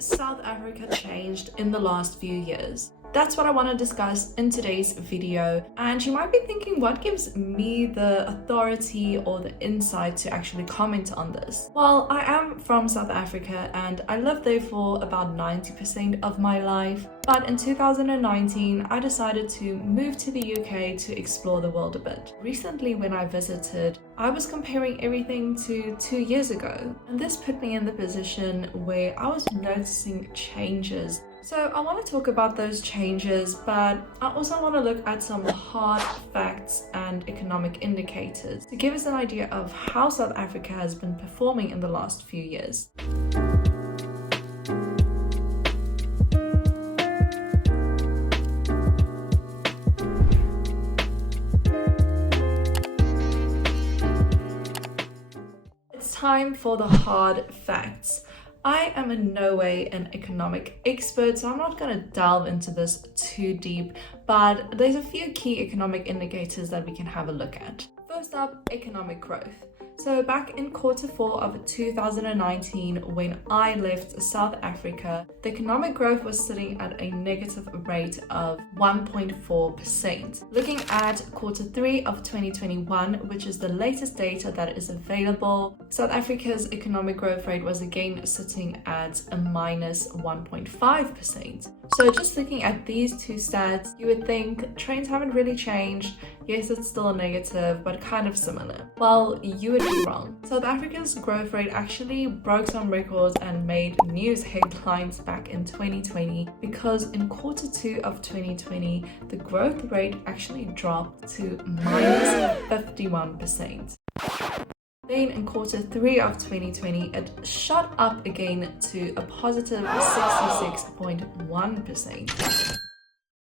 South Africa changed in the last few years? That's what I want to discuss in today's video, and you might be thinking, what gives me the authority or the insight to actually comment on this? Well, I am from South Africa and I lived there for about 90% of my life, but in 2019 I decided to move to the UK to explore the world a bit. Recently when I visited, I was comparing everything to 2 years ago, and this put me in the position where I was noticing changes. So I want to talk about those changes, but I also want to look at some hard facts and economic indicators to give us an idea of how South Africa has been performing in the last few years. It's time for the hard facts. I am in no way an economic expert, so I'm not going to delve into this too deep, but there's a few key economic indicators that we can have a look at. First up, economic growth. So back in Q4 of 2019, when I left South Africa, the economic growth was sitting at a negative rate of 1.4%. Looking at Q3 of 2021, which is the latest data that is available, South Africa's economic growth rate was again sitting at a minus 1.5%. So just looking at these two stats, you would think trends haven't really changed. Yes, it's still a negative, but kind of similar. Well, you would be wrong. South Africa's growth rate actually broke some records and made news headlines back in 2020, because in Q2 of 2020, the growth rate actually dropped to minus 51%. Then in Q3 of 2020, it shot up again to a positive 66.1%.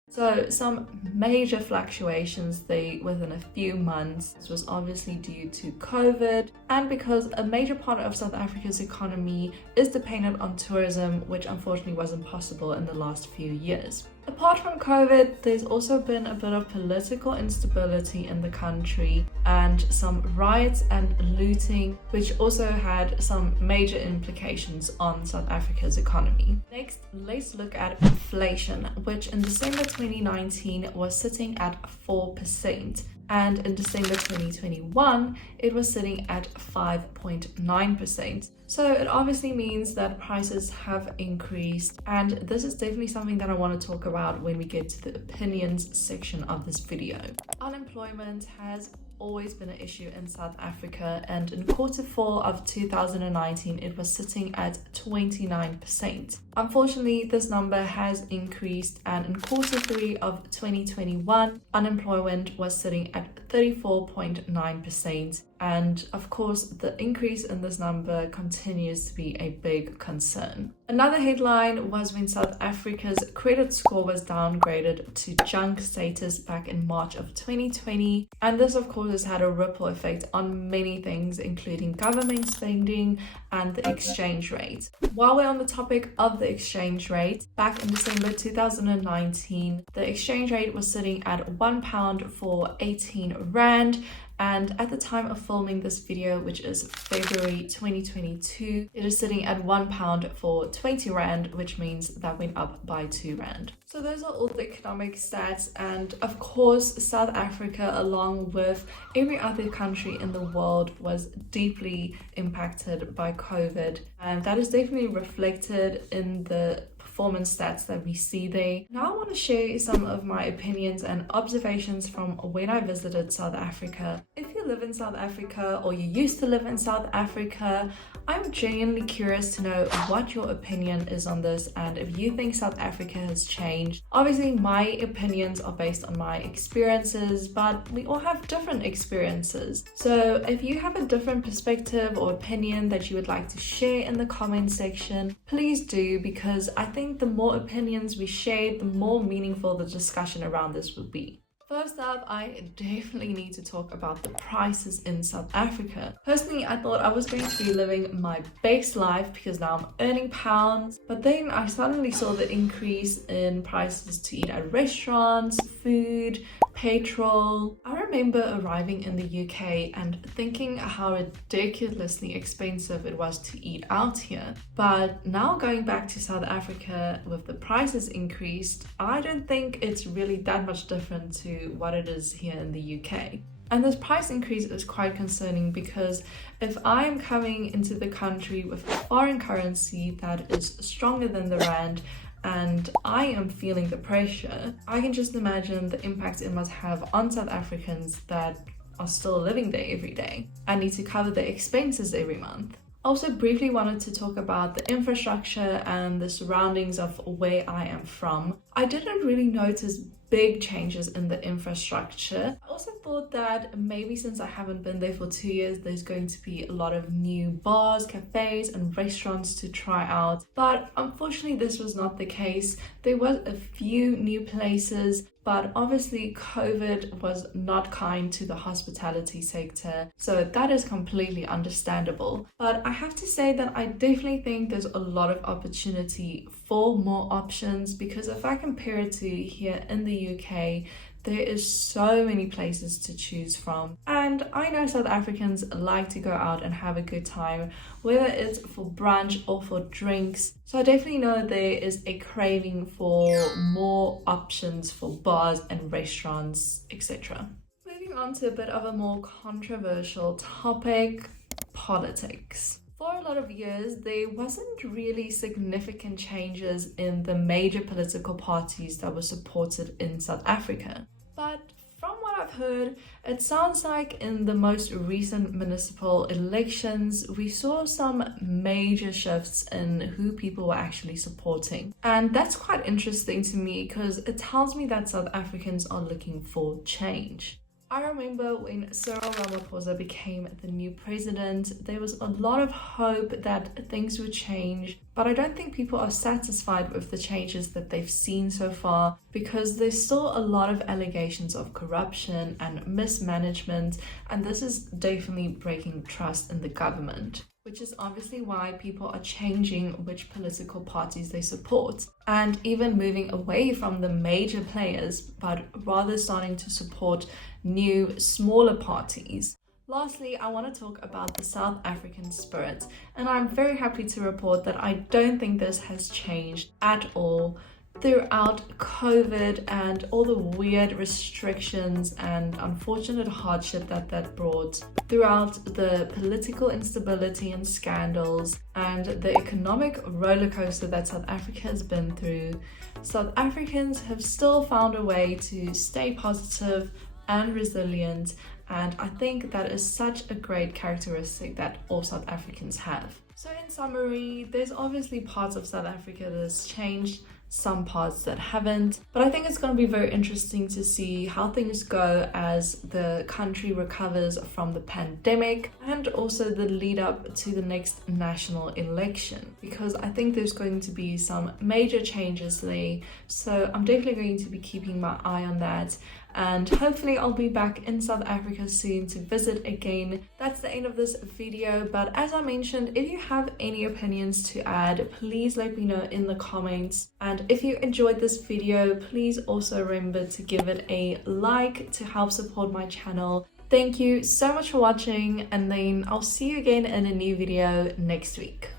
So some major fluctuations there within a few months. This was obviously due to COVID, and because a major part of South Africa's economy is dependent on tourism, which unfortunately wasn't possible in the last few years. Apart from COVID, there's also been a bit of political instability in the country and some riots and looting, which also had some major implications on South Africa's economy. Next, let's look at inflation, which in December 2019 was sitting at 4%. And in December 2021, it was sitting at 5.9%. So it obviously means that prices have increased, and this is definitely something that I want to talk about when we get to the opinions section of this video. Unemployment has always been an issue in South Africa, and in Q4 of 2019 it was sitting at 29%. Unfortunately, this number has increased, and in Q3 of 2021 unemployment was sitting at 34.9%, and of course the increase in this number continues to be a big concern. Another headline was when South Africa's credit score was downgraded to junk status back in March of 2020, and this of course has had a ripple effect on many things, including government spending and the exchange rate. While we're on the topic of the exchange rate, back in December 2019, the exchange rate was sitting at £1 for 18 Rand, and at the time of filming this video, which is February 2022, it is sitting at £1 for 20 Rand, which means that went up by 2 Rand. So those are all the economic stats, and of course South Africa, along with every other country in the world, was deeply impacted by COVID, and that is definitely reflected in the performance stats that we see there. Now I want to share some of my opinions and observations from when I visited South Africa. If you live in South Africa or you used to live in South Africa, I'm genuinely curious to know what your opinion is on this, and if you think South Africa has changed. Obviously my opinions are based on my experiences, but we all have different experiences. So if you have a different perspective or opinion that you would like to share in the comment section, please do, because I think the more opinions we share, the more meaningful the discussion around this will be. First up, I definitely need to talk about the prices in South Africa. Personally, I thought I was going to be living my best life because now I'm earning pounds, but then I suddenly saw the increase in prices to eat at restaurants, food, petrol. I remember arriving in the UK and thinking how ridiculously expensive it was to eat out here. But now going back to South Africa with the prices increased, I don't think it's really that much different to what it is here in the UK. And this price increase is quite concerning because if I am coming into the country with a foreign currency that is stronger than the rand, and I am feeling the pressure, I can just imagine the impact it must have on South Africans that are still living there every day and need to cover their expenses every month. Also briefly wanted to talk about the infrastructure and the surroundings of where I am from. I didn't really notice big changes in the infrastructure. I also thought that maybe since I haven't been there for 2 years, there's going to be a lot of new bars, cafes and restaurants to try out. But unfortunately, this was not the case. There was a few new places, but obviously COVID was not kind to the hospitality sector, so that is completely understandable. But I have to say that I definitely think there's a lot of opportunity for more options, because if I compare it to here in the UK, there is so many places to choose from. And I know South Africans like to go out and have a good time, whether it's for brunch or for drinks. So I definitely know there is a craving for more options for bars and restaurants, etc. Moving on to a bit of a more controversial topic, politics. For a lot of years, there wasn't really significant changes in the major political parties that were supported in South Africa. But from what I've heard, it sounds like in the most recent municipal elections, we saw some major shifts in who people were actually supporting. And that's quite interesting to me because it tells me that South Africans are looking for change. I remember when Cyril Ramaphosa became the new president, there was a lot of hope that things would change, but I don't think people are satisfied with the changes that they've seen so far, because there's still a lot of allegations of corruption and mismanagement, and this is definitely breaking trust in the government, which is obviously why people are changing which political parties they support and even moving away from the major players, but rather starting to support new, smaller parties. Lastly, I want to talk about the South African spirit, and I'm very happy to report that I don't think this has changed at all throughout COVID and all the weird restrictions and unfortunate hardship that brought, throughout the political instability and scandals and the economic roller coaster that South Africa has been through. South Africans have still found a way to stay positive and resilient, and I think that is such a great characteristic that all South Africans have. So in summary, there's obviously parts of South Africa that has changed, some parts that haven't, but I think it's going to be very interesting to see how things go as the country recovers from the pandemic and also the lead up to the next national election, because I think there's going to be some major changes there. So I'm definitely going to be keeping my eye on that, and hopefully I'll be back in South Africa soon to visit again. That's the end of this video, but as I mentioned, if you have any opinions to add, please let me know in the comments. And if you enjoyed this video, please also remember to give it a like to help support my channel. Thank you so much for watching, and then I'll see you again in a new video next week.